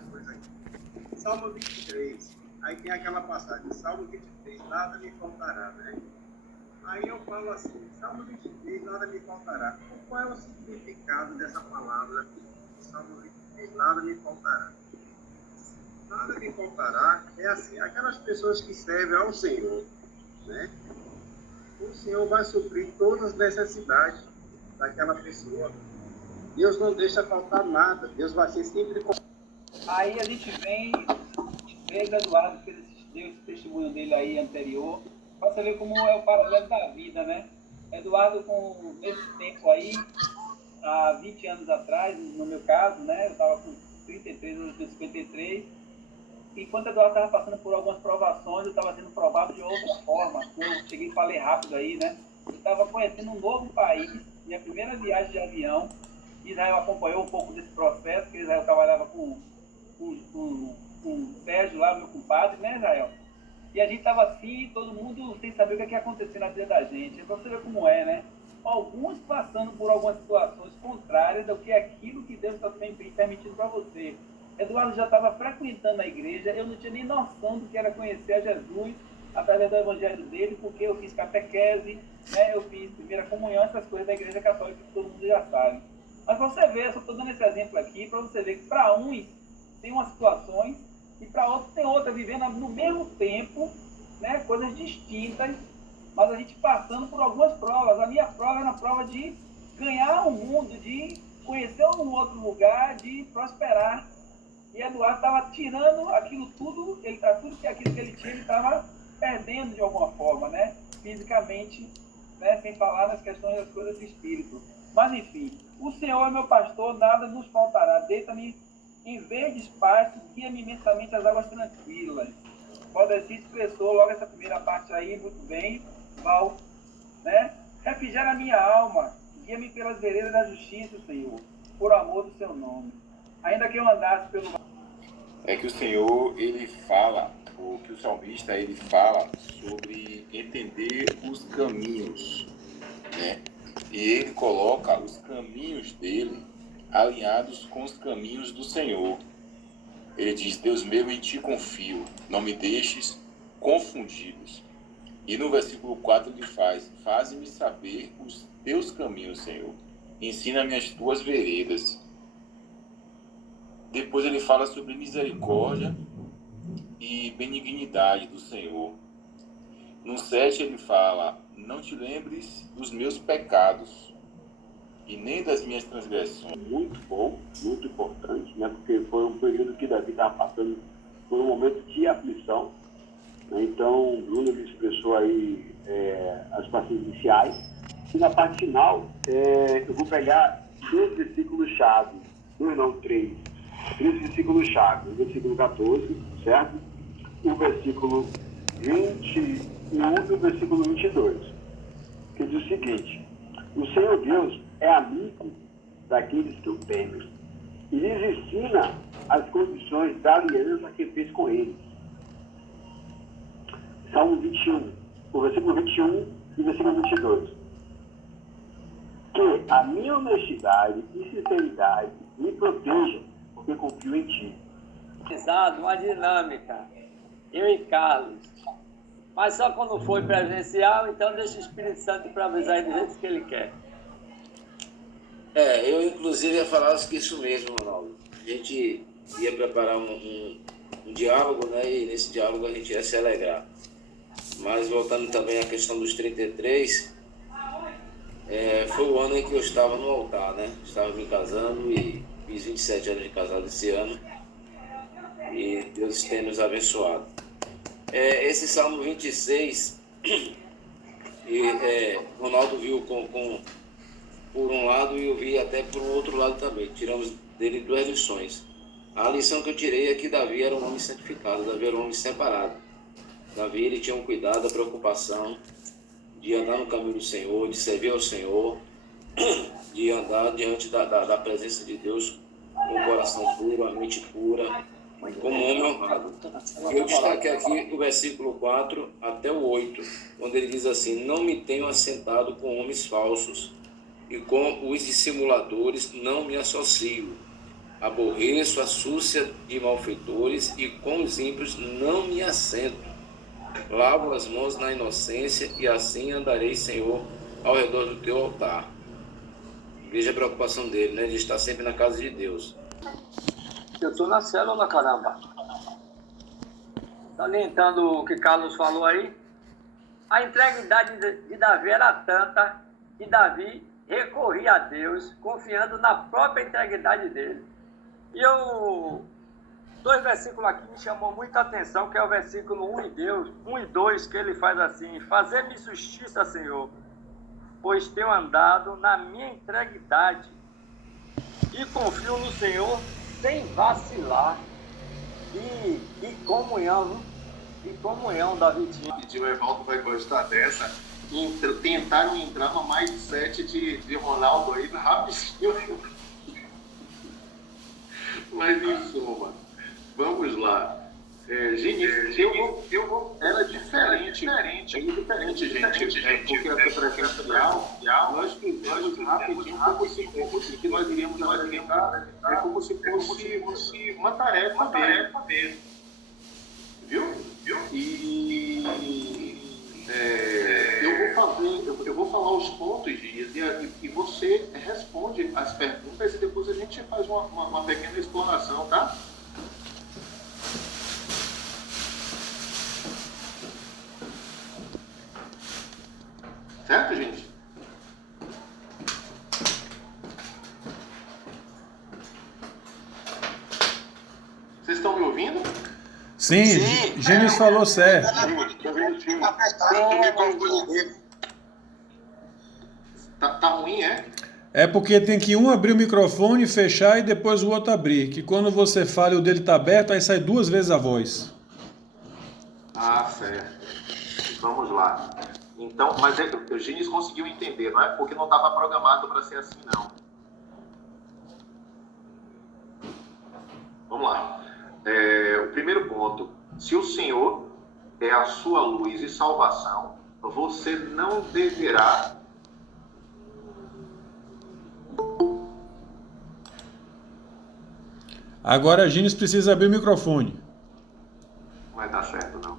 essa coisa aí. Salmo 23, aí tem aquela passagem, Salmo 23, nada me faltará, né? Aí eu falo assim, Salmo 23, nada me faltará. Qual é o significado dessa palavra? Salmo 23, nada me faltará. Nada me faltará é assim, aquelas pessoas que servem ao Senhor, né? O Senhor vai suprir todas as necessidades daquela pessoa. Deus não deixa faltar nada, Deus vai ser sempre com... Aí a gente vê o Eduardo, que deu esse testemunho dele aí anterior, para você ver como é o paralelo da vida, né? Eduardo, com esse tempo aí, há 20 anos atrás, no meu caso, né? Eu estava com 33, anos de 53, e quando o Eduardo estava passando por algumas provações, eu estava sendo provado de outra forma. Eu cheguei e falei rápido aí, né? Eu estava conhecendo um novo país, minha primeira viagem de avião. Israel acompanhou um pouco desse processo, porque Israel trabalhava com o Sérgio lá, meu compadre, né, Israel? E a gente estava assim, todo mundo sem saber o que ia acontecer na vida da gente. Então você vê como é, né? Alguns passando por algumas situações contrárias do que aquilo que Deus está permitindo para você. Eduardo já estava frequentando a igreja, eu não tinha nem noção do que era conhecer a Jesus através do evangelho dele, porque eu fiz catequese, né? Eu fiz primeira comunhão, essas coisas da igreja católica que todo mundo já sabe. Mas você vê, eu só estou dando esse exemplo aqui para você ver que para uns tem umas situações e para outros tem outra, vivendo no mesmo tempo, né, coisas distintas, mas a gente passando por algumas provas. A minha prova era a prova de ganhar o mundo, de conhecer um outro lugar, de prosperar. E Eduardo estava tirando aquilo tudo, aquilo que ele tinha, ele estava perdendo de alguma forma, né, fisicamente, né, sem falar nas questões das coisas do espírito. Mas enfim, o Senhor é meu pastor, nada nos faltará. Deita-me em verdes pastos, guia-me imensamente às águas tranquilas. Valdeci expressou logo essa primeira parte aí, muito bem, Val, né? Refrigera a minha alma, guia-me pelas veredas da justiça, Senhor, por amor do seu nome. Ainda que eu andasse pelo... É que o Senhor, ele fala, o que o salmista, ele fala sobre entender os caminhos, né? E ele coloca os caminhos dele alinhados com os caminhos do Senhor. Ele diz, Deus meu, em ti confio, não me deixes confundidos. E no versículo 4 ele faze-me saber os teus caminhos, Senhor. Ensina-me as tuas veredas. Depois ele fala sobre misericórdia e benignidade do Senhor. No 7 ele fala, não te lembres dos meus pecados e nem das minhas transgressões. Muito bom, muito importante, né? Porque foi um período que Davi estava passando por um momento de aflição, né? Então, o Bruno expressou aí as partes iniciais. E na parte final, eu vou pegar 2 versículos-chave, 3 versículos-chave, o versículo 14, certo? O versículo 21 e o versículo 22, que diz o seguinte, o Senhor Deus é amigo daqueles que o temem e lhes ensina as condições da aliança que fez com eles. Salmo 21, o versículo 21 e o versículo 22. Que a minha honestidade e sinceridade me protejam, porque confio em ti. Uma dinâmica, eu e Carlos. Mas só quando foi presencial, então deixa o Espírito Santo para avisar do jeito que ele quer. Eu inclusive ia falar isso mesmo, Ronaldo. A gente ia preparar um diálogo, né? E nesse diálogo a gente ia se alegrar. Mas voltando também à questão dos 33, foi o ano em que eu estava no altar, né? Estava me casando e fiz 27 anos de casado esse ano. E Deus tem nos abençoado. Esse Salmo 26, Ronaldo viu por um lado e eu vi até por um outro lado também. Tiramos dele 2 lições. A lição que eu tirei é que Davi era um homem santificado, Davi era um homem separado. Davi ele tinha um cuidado, a preocupação de andar no caminho do Senhor, de servir ao Senhor, de andar diante da presença de Deus com o coração puro, a mente pura, como homem honrado. Eu destaquei aqui o versículo 4 até o 8, onde ele diz assim, não me tenho assentado com homens falsos, e com os dissimuladores não me associo. Aborreço a súcia de malfeitores e com os ímpios não me assento. Lavo as mãos na inocência e assim andarei, Senhor, ao redor do teu altar. Veja a preocupação dele, né? De estar sempre na casa de Deus. Eu estou na célula, caramba. Salientando o que Carlos falou aí, a integridade de Davi era tanta que Davi recorria a Deus, confiando na própria integridade dele. E dois versículos aqui me chamou muita atenção, que é o versículo 1 e 2, que ele faz assim: fazer-me justiça, Senhor, pois tenho andado na minha integridade e confio no Senhor sem vacilar. E comunhão, Davi tinha. O Evaldo vai gostar dessa. Tentaram entrar no mindset de Ronaldo aí rapidinho. Mas em suma, vamos lá. Gente, era diferente, gente. Porque a preparação inicial, nós fizemos rapidinho como se que nós iríamos apresentar, é como se fosse uma tarefa mesmo. Viu? E eu vou falar os pontos, Dias, e você responde as perguntas e depois a gente faz uma pequena exploração, tá? Certo, gente? Vocês estão me ouvindo? Sim, Gênesis falou certo. Tá ruim, é? É porque tem que um abrir o microfone, fechar e depois o outro abrir. Que quando você fala e o dele tá aberto, aí sai 2 vezes a voz. Ah, certo. Vamos lá. Então, mas o Gênesis conseguiu entender, não é? Porque não estava programado para ser assim, não. Vamos lá. O primeiro ponto. Se o Senhor é a sua luz e salvação, você não deverá... Agora a Gênesis precisa abrir o microfone. Não vai dar certo, não.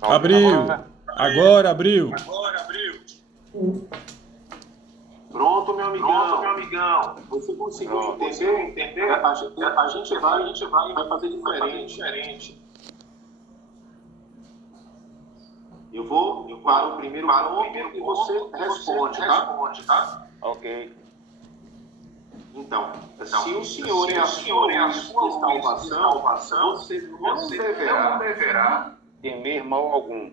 Abriu. Agora abriu. Pronto, meu amigão. Você conseguiu entender? A gente vai fazer diferente. Eu vou para o primeiro ponto e você responde, tá? Ok. Então, se o Senhor é a sua salvação, você não deverá Temer mal algum.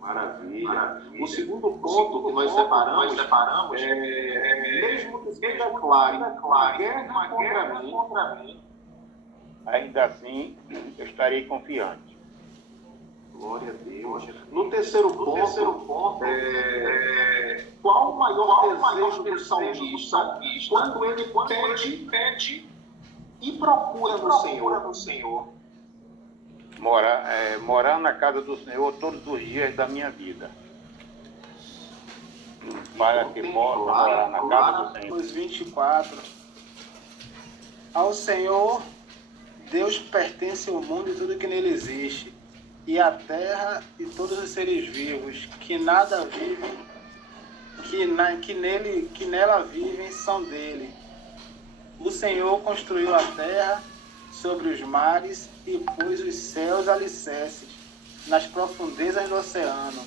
Maravilha. O segundo ponto que nós separamos é mesmo que seja claro, guerra contra mim, Ainda assim, eu estarei confiante. glória a Deus. No terceiro ponto, qual o maior desejo do salmista quando ele pede e procura no Senhor? Morar na casa do Senhor todos os dias da minha vida. Para que possa morar na casa do Senhor. Os 24. Ao Senhor, Deus pertence o mundo e tudo que nele existe, e a terra e todos os seres vivos, que nada vivem, que nela vivem, são dele. O Senhor construiu a terra sobre os mares e pôs os céus alicerces nas profundezas do oceano.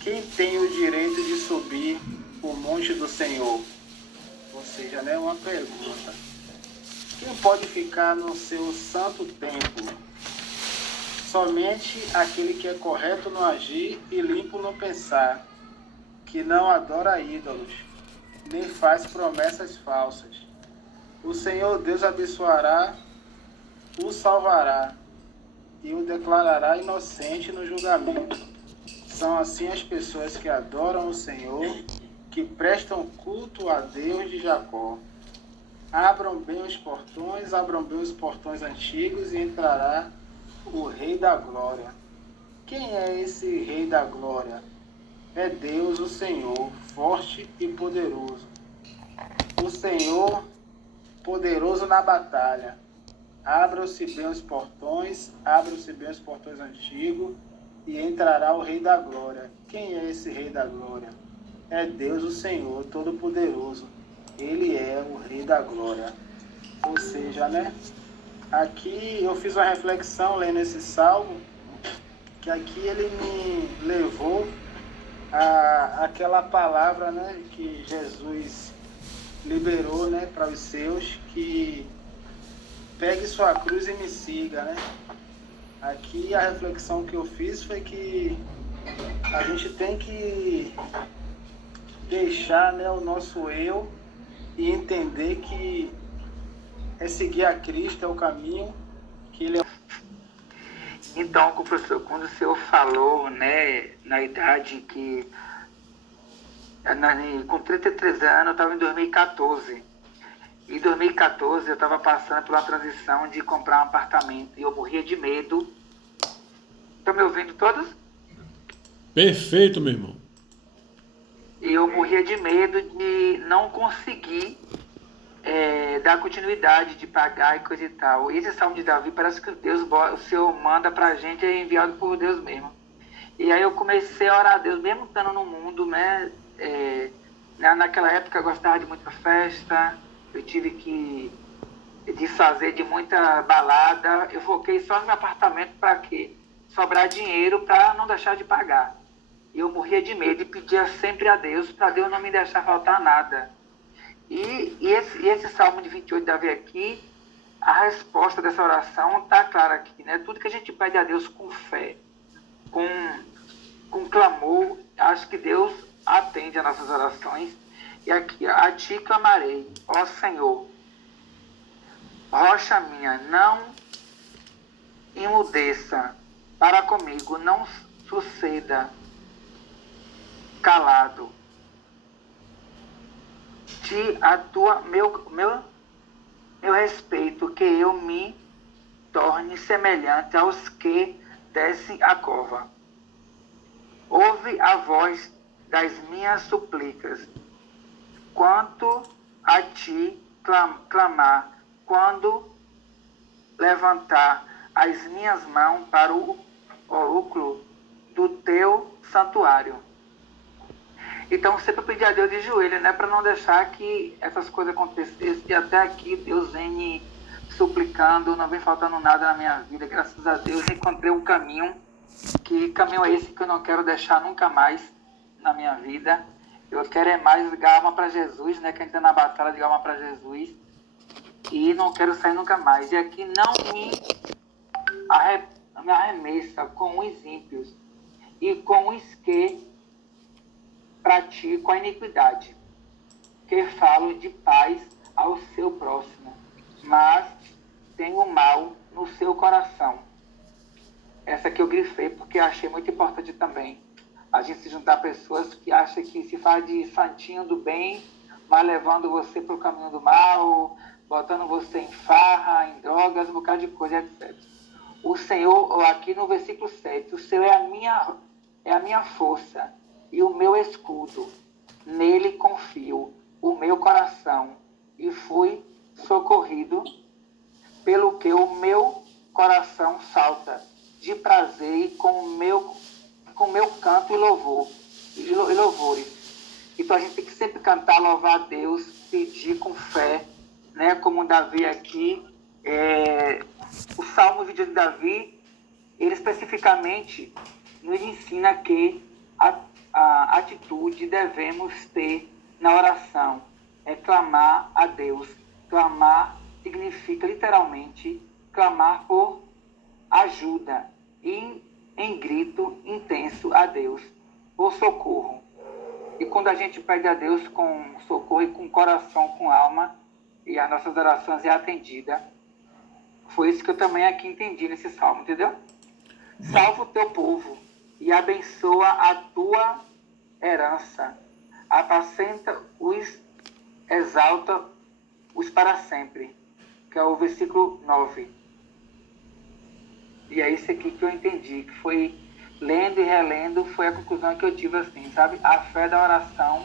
Quem tem o direito de subir o monte do Senhor? Ou seja, não é uma pergunta. Quem pode ficar no seu santo templo? Somente aquele que é correto no agir e limpo no pensar, que não adora ídolos, nem faz promessas falsas. O Senhor Deus abençoará, o salvará e o declarará inocente no julgamento. São assim as pessoas que adoram o Senhor, que prestam culto a Deus de Jacó. abram bem os portões antigos e entrará o Rei da Glória. Quem é esse Rei da Glória? É Deus, o Senhor, forte e poderoso. O Senhor, poderoso na batalha. Abram-se bem os portões antigos, e entrará o Rei da Glória. Quem é esse Rei da Glória? É Deus, o Senhor, todo-poderoso. Ele é o Rei da Glória. Ou seja, né? Aqui eu fiz uma reflexão lendo esse salmo, que aqui ele me levou àquela palavra, né, que Jesus liberou, né, para os seus, que pegue sua cruz e me siga, né? Aqui a reflexão que eu fiz foi que a gente tem que deixar, né, o nosso eu e entender que é seguir a Cristo, é o caminho, que Ele é. Então, professor, quando o senhor falou, né, na idade que, com 33 anos, eu estava em 2014. Em 2014, eu estava passando por uma transição de comprar um apartamento e eu morria de medo. Estão me ouvindo todos? Perfeito, meu irmão. E eu morria de medo de não conseguir dar continuidade, de pagar e coisa e tal. E esse Salmo de Davi parece que o Senhor manda pra gente, é enviado por Deus mesmo. E aí eu comecei a orar a Deus, mesmo estando no mundo, né? Naquela época eu gostava de muita festa, eu tive que desfazer de muita balada, eu foquei só no meu apartamento para quê? Sobrar dinheiro para não deixar de pagar. E eu morria de medo e pedia sempre a Deus, para Deus não me deixar faltar nada. E esse Salmo de 28 Davi aqui, a resposta dessa oração está clara aqui, né? Tudo que a gente pede a Deus com fé, com clamor, acho que Deus atende as nossas orações. E aqui, a ti clamarei, ó Senhor, rocha minha, não imudeça para comigo, não suceda calado. Meu respeito, que eu me torne semelhante aos que descem a cova. Ouve a voz das minhas súplicas, quanto a ti clamar, quando levantar as minhas mãos para o orúculo do teu santuário. Então, sempre pedir a Deus de joelho, né? Para não deixar que essas coisas acontecessem. E até aqui, Deus vem me suplicando, não vem faltando nada na minha vida. Graças a Deus, encontrei um caminho. Que caminho é esse que eu não quero deixar nunca mais na minha vida? Eu quero é mais ligar alma para Jesus, né? Que a gente está na batalha de alma para Jesus. E não quero sair nunca mais. E aqui não me arremessa com os ímpios e com os que pratico a iniquidade, que falo de paz ao seu próximo, mas tenho mal no seu coração. Essa que eu grifei porque achei muito importante também. A gente se juntar a pessoas que acham que se faz de santinho do bem, mas levando você para o caminho do mal, botando você em farra, em drogas, um bocado de coisa, etc. O Senhor, aqui no versículo 7, o Senhor é a minha força e o meu escudo, nele confio o meu coração, e fui socorrido, pelo que o meu coração salta de prazer com o meu canto e louvores. Então a gente tem que sempre cantar, louvar a Deus, pedir com fé, né? Como Davi aqui, o Salmo 28 de Davi, ele especificamente nos ensina que a atitude devemos ter na oração é clamar a Deus. Clamar significa literalmente clamar por ajuda e em grito intenso a Deus por socorro. E quando a gente pede a Deus com socorro e com coração, com alma, e as nossas orações é atendida, foi isso que eu também aqui entendi nesse salmo, entendeu? Salva o teu povo e abençoa a tua herança. Apacenta os, exalta os para sempre, que é o versículo 9. E é isso aqui que eu entendi, que foi lendo e relendo, foi a conclusão que eu tive assim, sabe? A fé da oração,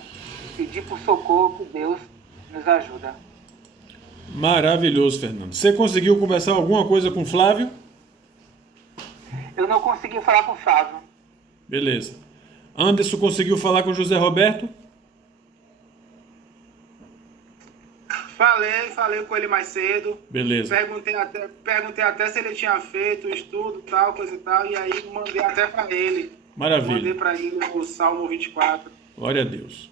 pedir por socorro que Deus nos ajuda. Maravilhoso, Fernando. Você conseguiu conversar alguma coisa com o Flávio? Eu não consegui falar com o Flávio. Beleza. Anderson conseguiu falar com o José Roberto? Falei com ele mais cedo. Beleza. Perguntei até se ele tinha feito o estudo, tal, coisa e tal, e aí mandei até para ele. Maravilha. Mandei para ele o Salmo 24. Glória a Deus.